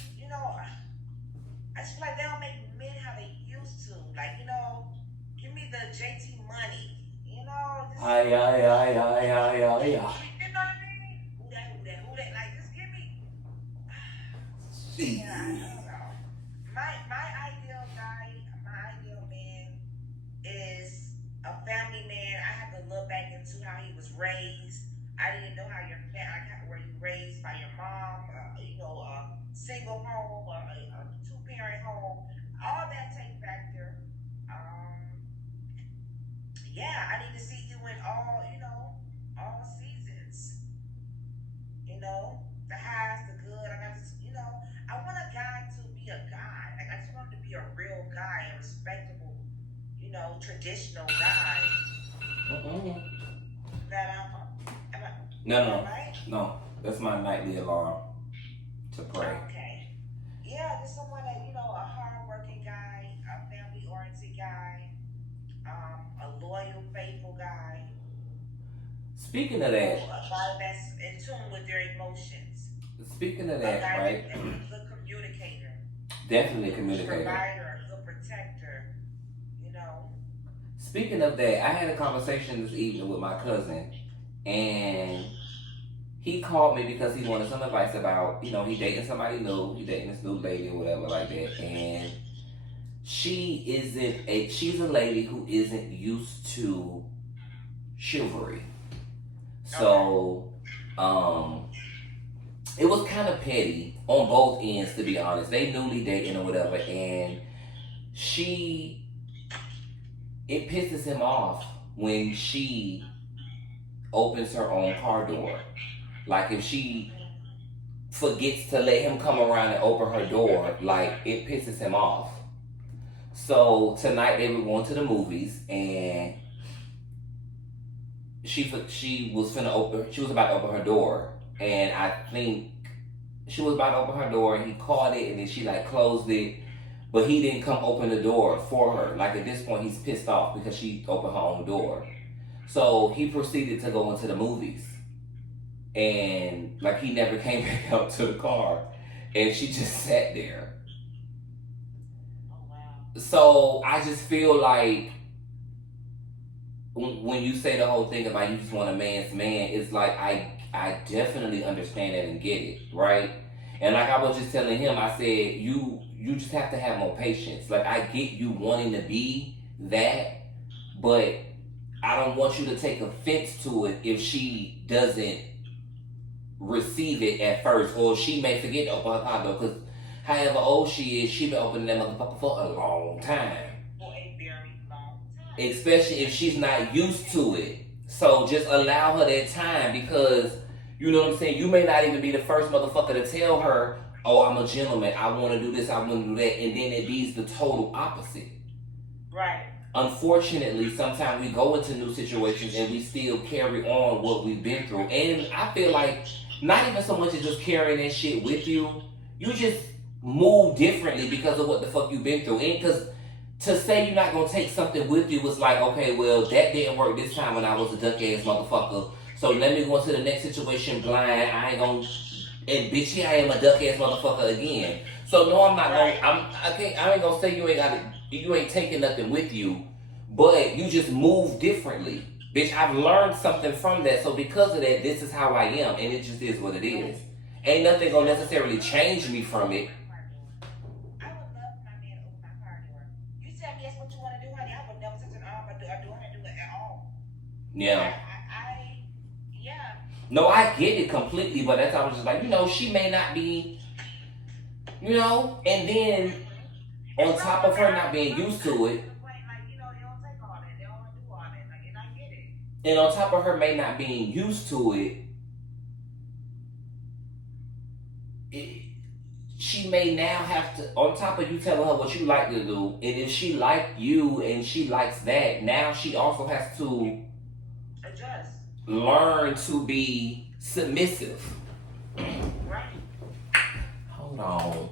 I just feel like they don't make men how they used to. Like, give me the JT money. Just, Ay, ay, ay, ay, ay, ay, you know what I mean? Who that? Like, just give me. Yeah, I don't know. My ideal guy, my ideal man is a family man. I have to look back into how he was raised. I didn't know how were you raised by your mom, a single home, or a two-parent home. All that take factor. Yeah, I need to see you in all seasons. The highs, the good. I want a guy to be a guy. Like, I just want him to be a real guy, a respectable, traditional guy. Mm-mm. That No, right? no. That's my nightly alarm to pray. Okay. Yeah, just someone that, a hardworking guy, a family-oriented guy, a loyal, faithful guy. Speaking of that, A guy that's in tune with their emotions. Speaking of A that, guy right? that's a good communicator. Definitely a A communicator. provider, a good protector. Speaking of that, I had a conversation this evening with my cousin, and he called me because he wanted some advice about, he dating somebody new, he dating this new lady or whatever like that, and she's a lady who isn't used to chivalry. So, it was kind of petty on both ends, to be honest. They newly dating or whatever, and it pisses him off when she opens her own car door. Like, if she forgets to let him come around and open her door, like, it pisses him off. So tonight they were going to the movies, and she was about to open her door, and I think she was about to open her door, and he caught it, and then she like closed it, but he didn't come open the door for her. Like, at this point, he's pissed off because she opened her own door. So he proceeded to go into the movies, and like he never came back out to the car, and she just sat there. Oh, wow. So I just feel like when you say the whole thing about you just want a man's man, it's like I definitely understand that and get it, right? And like I was just telling him, I said you just have to have more patience. Like, I get you wanting to be that, but I don't want you to take offense to it if she doesn't receive it at first, or she may forget to open her car door, because however old she is, she been opening that motherfucker for a long time. For a very long time. Especially if she's not used to it. So just allow her that time, because, you know what I'm saying, you may not even be the first motherfucker to tell her, oh, I'm a gentleman, I want to do this, I want to do that, and then it be the total opposite. Right. Unfortunately, sometimes we go into new situations and we still carry on what we've been through. And I feel like not even so much as just carrying that shit with you, you just move differently because of what the fuck you've been through. And because to say you're not going to take something with you was like, okay, well, that didn't work this time when I was a duck-ass motherfucker, so let me go into the next situation blind. I ain't going to, and bitch, here I am a duck-ass motherfucker again. So no, I'm not going, I ain't going to say you ain't taking nothing with you, but you just move differently. Bitch, I've learned something from that, so because of that, this is how I am, and it just is what it is. Ain't nothing gonna necessarily change me from it. I would love my man to open my car door. You tell me that's what you want to do, honey. I would never touch an arm or do it at all. Yeah. Yeah. No, I get it completely, but that's I was just like, she may not be, and then on top of her not being used to it, and on top of her may not being used to it, she may now have to, on top of you telling her what you like to do, and if she like you and she likes that, now she also has to adjust, learn to be submissive. Right. Hold on.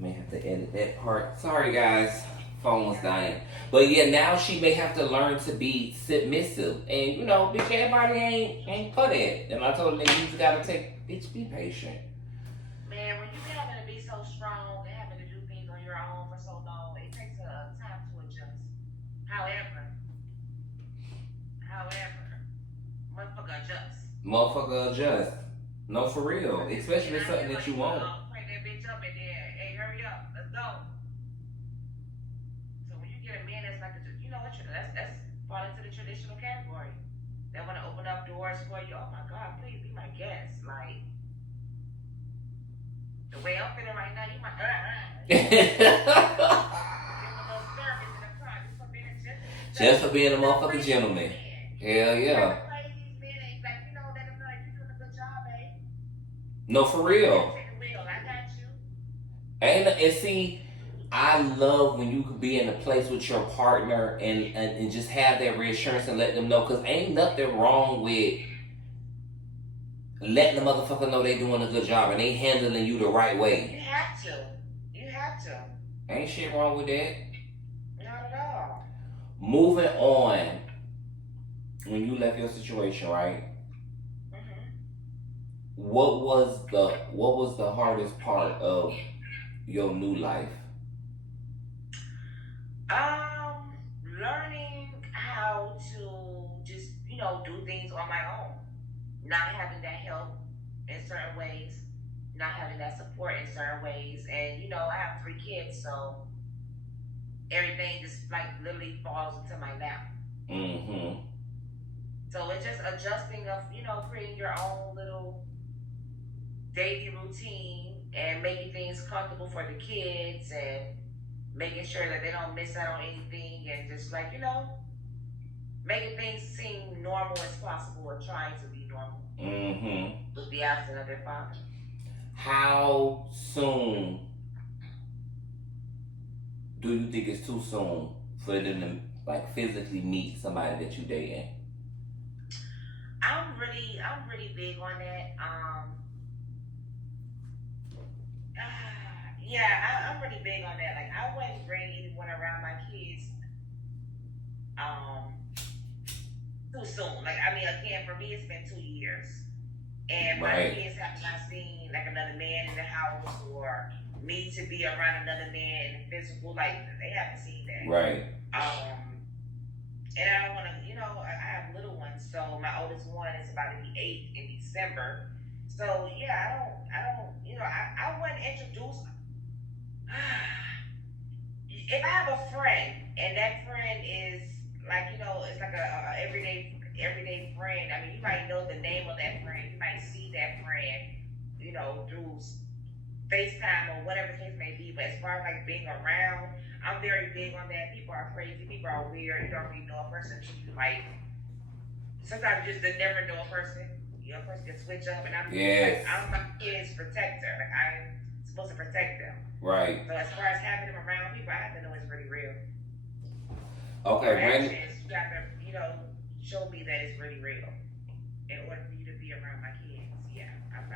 May have to edit that part. Sorry guys phone was dying. But yeah, now she may have to learn to be submissive. And you know, bitch, everybody ain't for that. And I told her, nigga, you just gotta bitch, be patient. Man, when you having to be so strong and having to do things on your own for so long, it takes a time to adjust. However, motherfucker adjust. Motherfucker adjust. No, for real. Especially if it's something that you want. Crank that bitch up and then, hey, hurry up, let's go. So when you get a man that's like, you know what, that's fall into the traditional category. They want to open up doors for you. Oh my God, please be my guest. Like, the way I'm feeling right now, you might, just for being a motherfucking gentleman. Hell yeah. No, for real. And see, I love when you could be in a place with your partner and just have that reassurance and let them know, because ain't nothing wrong with letting the motherfucker know they doing a good job and they handling you the right way. You have to. Ain't shit wrong with that. Not at all. Moving on, when you left your situation, right? What was the hardest part of your new life? Learning how to just, do things on my own. Not having that help in certain ways, not having that support in certain ways. And, I have 3 kids, so everything just like literally falls into my lap. Mm-hmm. So it's just adjusting of, creating your own little daily routine and making things comfortable for the kids and making sure that they don't miss out on anything and just like, making things seem normal as possible or trying to be normal. Mm-hmm. With the absence of their father. How soon do you think it's too soon for them to like physically meet somebody that you dating? I'm really big on that. I'm really big on that. Like, I wouldn't bring anyone around my kids too soon. Like, I mean, again, for me, it's been 2 years. And my kids have not seen, like, another man in the house or me to be around another man in physical. Like, they haven't seen that. Right. And I don't want to, I have little ones. So my oldest one is about to be 8 in December. So, yeah, I wouldn't introduce. If I have a friend and that friend is like, it's like a everyday friend. I mean, you might know the name of that friend. You might see that friend, through FaceTime or whatever the case may be. But as far as like being around, I'm very big on that. People are crazy. People are weird. You don't really know a person. Like, sometimes you just never know a person. A person can switch up, and I'm my kid's protector. Like, I'm supposed to protect them. Right. So as far as having them around people, I have to know it's really real. Okay, Randy. You got to, show me that it's really real in order for you to be around my kids. Yeah, I'm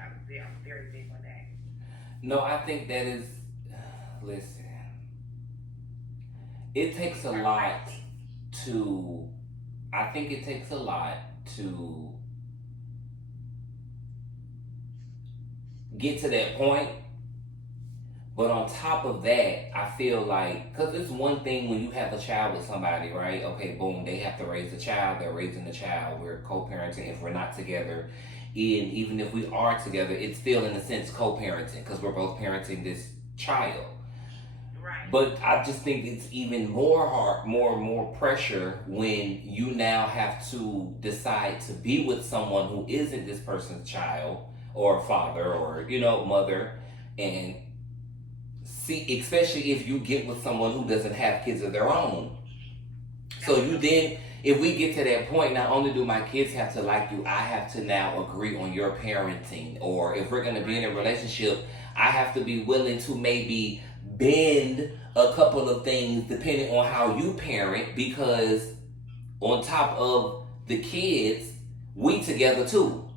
very big on that. No, I think that is. Listen, it takes a lot to. I think it takes a lot to get to that point. But on top of that, I feel like, because it's one thing when you have a child with somebody, right? Okay, boom, they have to raise the child, they're raising the child, we're co-parenting if we're not together. And even if we are together, it's still in a sense co-parenting because we're both parenting this child. Right. But I just think it's even more pressure when you now have to decide to be with someone who isn't this person's child or father or, mother. And see, especially if you get with someone who doesn't have kids of their own. So if we get to that point, not only do my kids have to like you, I have to now agree on your parenting. Or if we're going to be in a relationship, I have to be willing to maybe bend a couple of things depending on how you parent, because on top of the kids, we together too.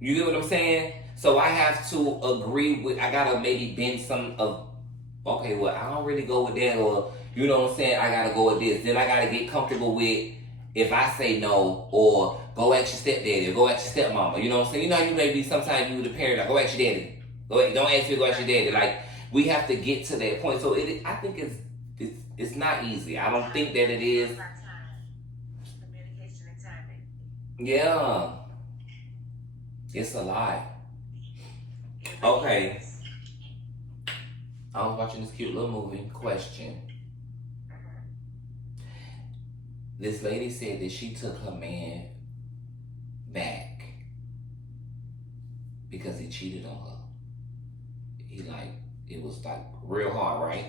You get what I'm saying? So I have to agree with, I gotta maybe bend some of, okay, well, I don't really go with that, or, You know what I'm saying? I gotta go with this. Then I gotta get comfortable with if I say no, or go ask your stepdaddy, or go ask your stepmama. You know what I'm saying? You know, you may be sometimes you the parent, like, go ask your daddy. Don't ask me, go ask your daddy. Like, we have to get to that point. So I think it's not easy. I don't think that it is. Communication and timing. Yeah. It's a lot. Okay. I was watching this cute little movie. Question. This lady said that she took her man back because he cheated on her. It was like real hard, right?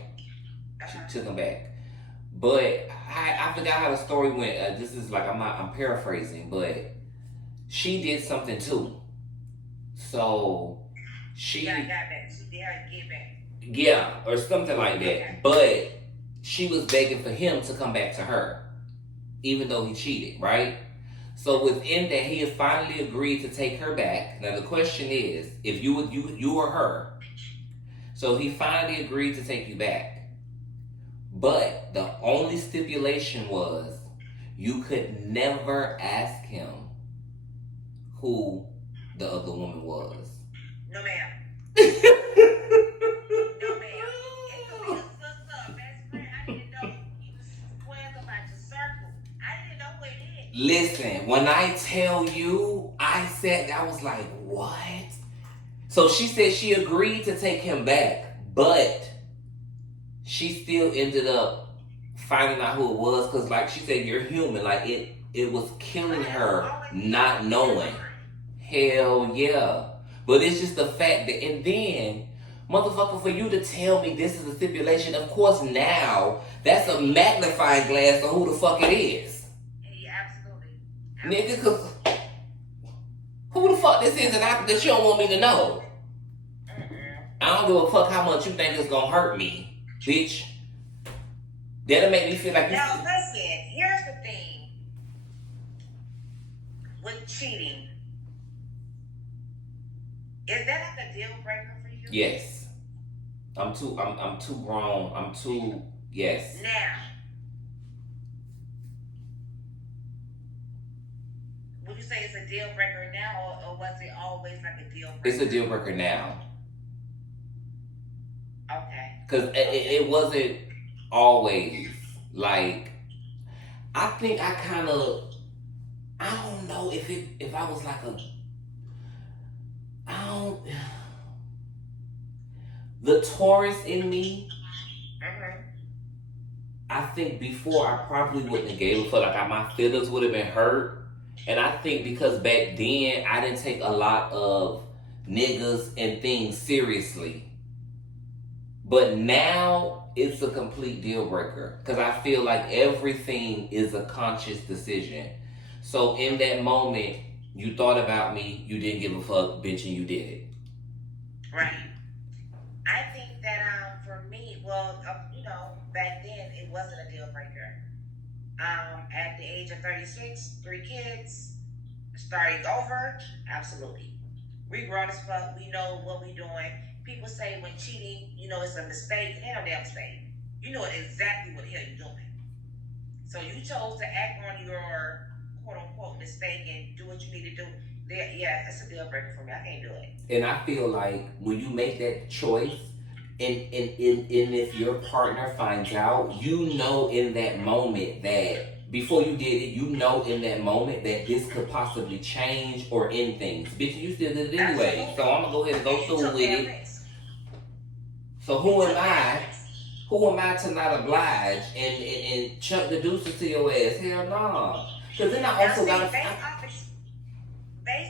She took him back. But I forgot how the story went. This is like, I'm paraphrasing, but she did something too. So she got back. She did her get back. Yeah, or something like that. Okay. But she was begging for him to come back to her, even though he cheated, right? So within that, he had finally agreed to take her back. Now the question is, if you or her. So he finally agreed to take you back. But the only stipulation was you could never ask him who the other woman was. No, ma'am. Listen, when I tell you, I was like, what? So she said she agreed to take him back, but she still ended up finding out who it was, because like she said, you're human. Like it was killing her not knowing. Hell yeah. But it's just the fact that, and then, motherfucker, for you to tell me this is a stipulation, of course now, that's a magnifying glass of who the fuck it is. Nigga, cause who the fuck this is that you don't want me to know? I don't give a fuck how much you think it's gonna hurt me, bitch. That'll make me feel like you. Now listen, here's the thing with cheating. Is that like a deal breaker for you? Yes. I'm too grown. Yes. Now, would you say it's a deal breaker now, or was it always like a deal breaker? It's a deal breaker now. Okay. Because it wasn't always. Like, I think I don't know if I was like the Taurus in me. I think before I probably wouldn't have gave a fuck. Like, my feelings would have been hurt. And I think because back then I didn't take a lot of niggas and things seriously. But now it's a complete deal breaker. Because I feel like everything is a conscious decision. So in that moment, you thought about me, you didn't give a fuck, bitch, and you did it. Right. I think that for me, back then it wasn't a deal breaker. At the age of 36, 3 kids, starting over, absolutely. We grown as fuck. We know what we doing. People say when cheating, it's a mistake. It ain't no damn mistake. You know exactly what the hell you're doing. So you chose to act on your quote unquote mistake and do what you need to do. Yeah, that's a deal breaker for me. I can't do it. And I feel like when you make that choice, and if your partner finds out, in that moment that before you did it, in that moment that this could possibly change or end things. Bitch, you still did it anyway. Absolutely. So I'm gonna go ahead and go through with it. Risk. So who am I? Who am I to not oblige and chuck the deuces to your ass? Hell no. Nah. Because then I also got based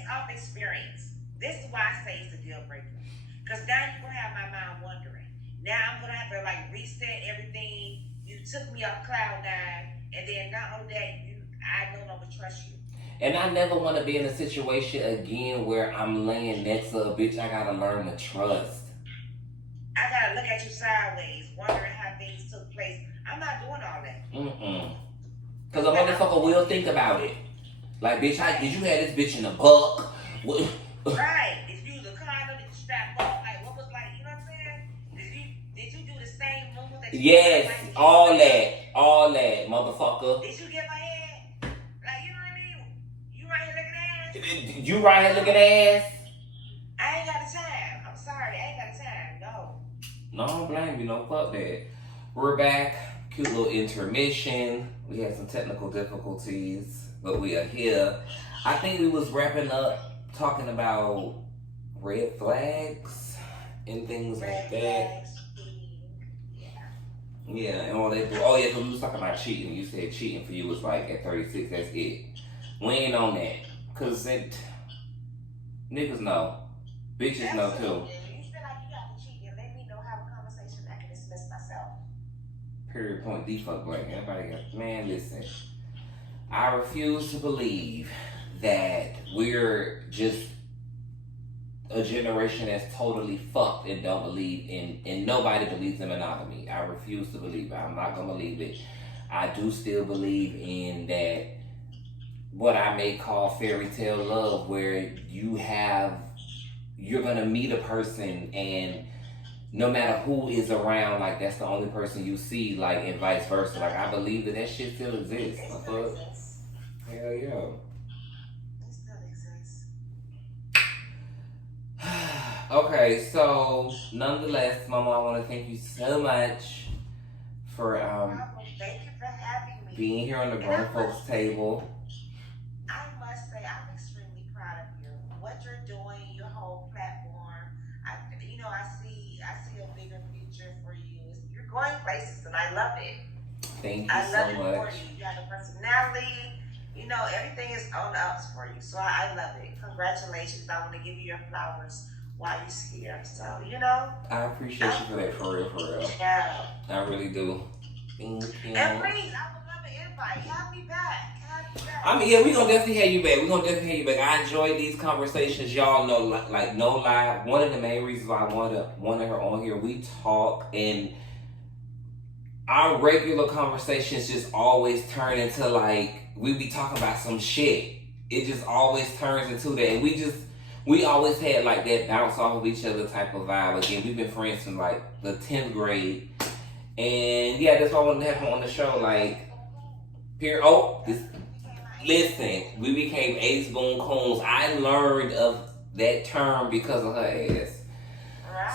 off experience, this is why I say it's a deal breaker. Because now you're going to have my mind wondering. Now I'm going to have to reset everything. You took me off cloud 9. And then not only that, I no longer trust you. And I never want to be in a situation again where I'm laying next to a bitch I got to learn to trust. I got to look at you sideways, wondering how things took place. I'm not doing all that. Because a motherfucker will think about it. Like, bitch, did you have this bitch in a buck? Right. Did you use a condom? Did you strap up? Like, what was you know what I'm saying? Did you do the same movement that you Yes. All that, motherfucker. Did you get my head? Like, you know what I mean? You right here looking ass? You right here looking ass? I ain't got the time. I'm sorry, I ain't got the time. No. No, I don't blame you. No, fuck that. We're back. Cute little intermission. We had some technical difficulties, but we are here. I think we was wrapping up talking about red flags and things like that. Yeah, and all that. Oh yeah, because we was talking about cheating. You said cheating for you was like at 36. That's it. We ain't on that, cause niggas know, bitches know too. You feel like you got to cheat and let me know, have a conversation. I can dismiss myself. Period. Point. D fuck blank. Everybody got. Man, listen. I refuse to believe that we're just a generation that's totally fucked and don't believe in, and nobody believes in monogamy. I refuse to believe it. I'm not gonna believe it. I do still believe in that, what I may call fairy tale love, where you're gonna meet a person and no matter who is around, like that's the only person you see, like, and vice versa. Like, I believe that shit still exists. It still exists. Hell yeah. It still exists. Okay, so nonetheless, Mama, I want to thank you so much for Thank you for having me. being here on the Grown Folks Table. I must say, I'm extremely proud of you. What you're doing, your whole platform. I see a bigger future for you. You're going places, and I love it. Thank you I so love it much. for you. You have a personality. Everything is on the ups for you. So I love it. Congratulations. I want to give you your flowers while you're here. So, I appreciate you for that, for real. Yeah. I really do. Thank you. And please, I would love an invite. Have me back. I mean, yeah, we're gonna definitely have you back. I enjoyed these conversations. Y'all know, like, no lie, one of the main reasons why I wanted her on here, we talk, and our regular conversations just always turn into, like, we be talking about some shit. It just always turns into that. And we always had, like, that bounce off of each other type of vibe. Again, we've been friends from, like, the 10th grade. And, yeah, that's why I wanted to have her on the show. Like, listen, we became Ace Boon Coons. I learned of that term because of her ass.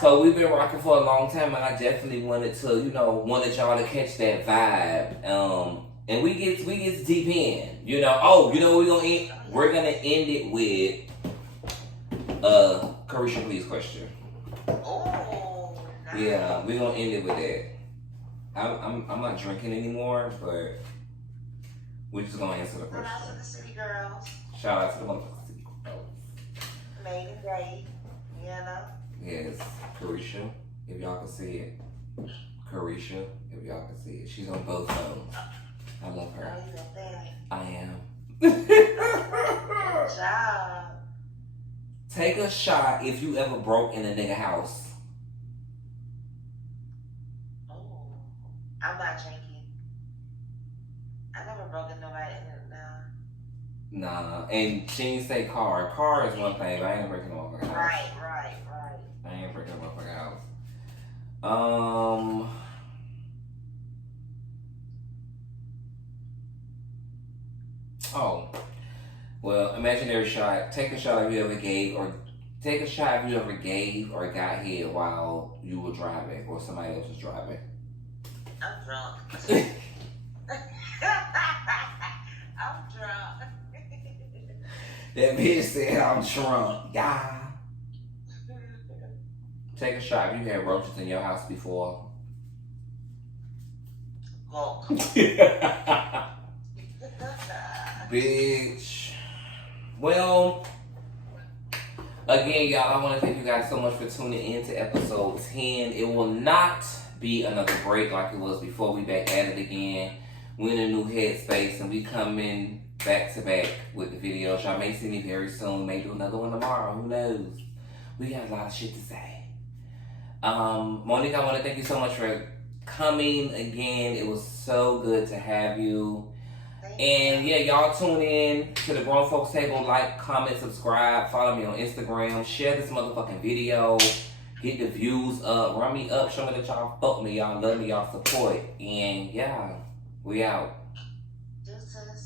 So we've been rocking for a long time, and I definitely wanted wanted y'all to catch that vibe. And we get deep in. We're gonna end it with Carisha, please question. Oh, nice. Yeah, we're gonna end it with that. I'm not drinking anymore, but we're just gonna answer the question. Shout out to the city girls. Shout out to the motherfucking city girls. Made it great. Yes, Carisha, if y'all can see it. Carisha, if y'all can see it. She's on both phones. I love her. Oh, you a fan. I am. Good job. Take a shot if you ever broke in a nigga house. Oh, I'm not drinking. I never broken nobody in it now. Nah, and she didn't say car. Car is one thing, but I ain't breaking no motherfucking house. Right. I ain't breaking no motherfucking house. Oh. Well, imaginary shot. Take a shot if you ever gave, or got hit while you were driving or somebody else was driving. I'm drunk. I'm drunk. That bitch said I'm drunk. Yeah. Take a shot if you had roaches in your house before. Look. Bitch. Well, again, y'all, I want to thank you guys so much for tuning in to episode 10. It will not be another break like it was before. We back at it again. We're in a new headspace, and we coming back to back with the videos. Y'all may see me very soon. May do another one tomorrow. Who knows? We got a lot of shit to say. Monique, I want to thank you so much for coming again. It was so good to have you. And yeah, y'all tune in to the Grown Folks Table. Like, comment, subscribe, follow me on Instagram, share this motherfucking video. Get the views up. Run me up. Show me that y'all fuck me. Y'all love me. Y'all support. And yeah, we out. Deuces.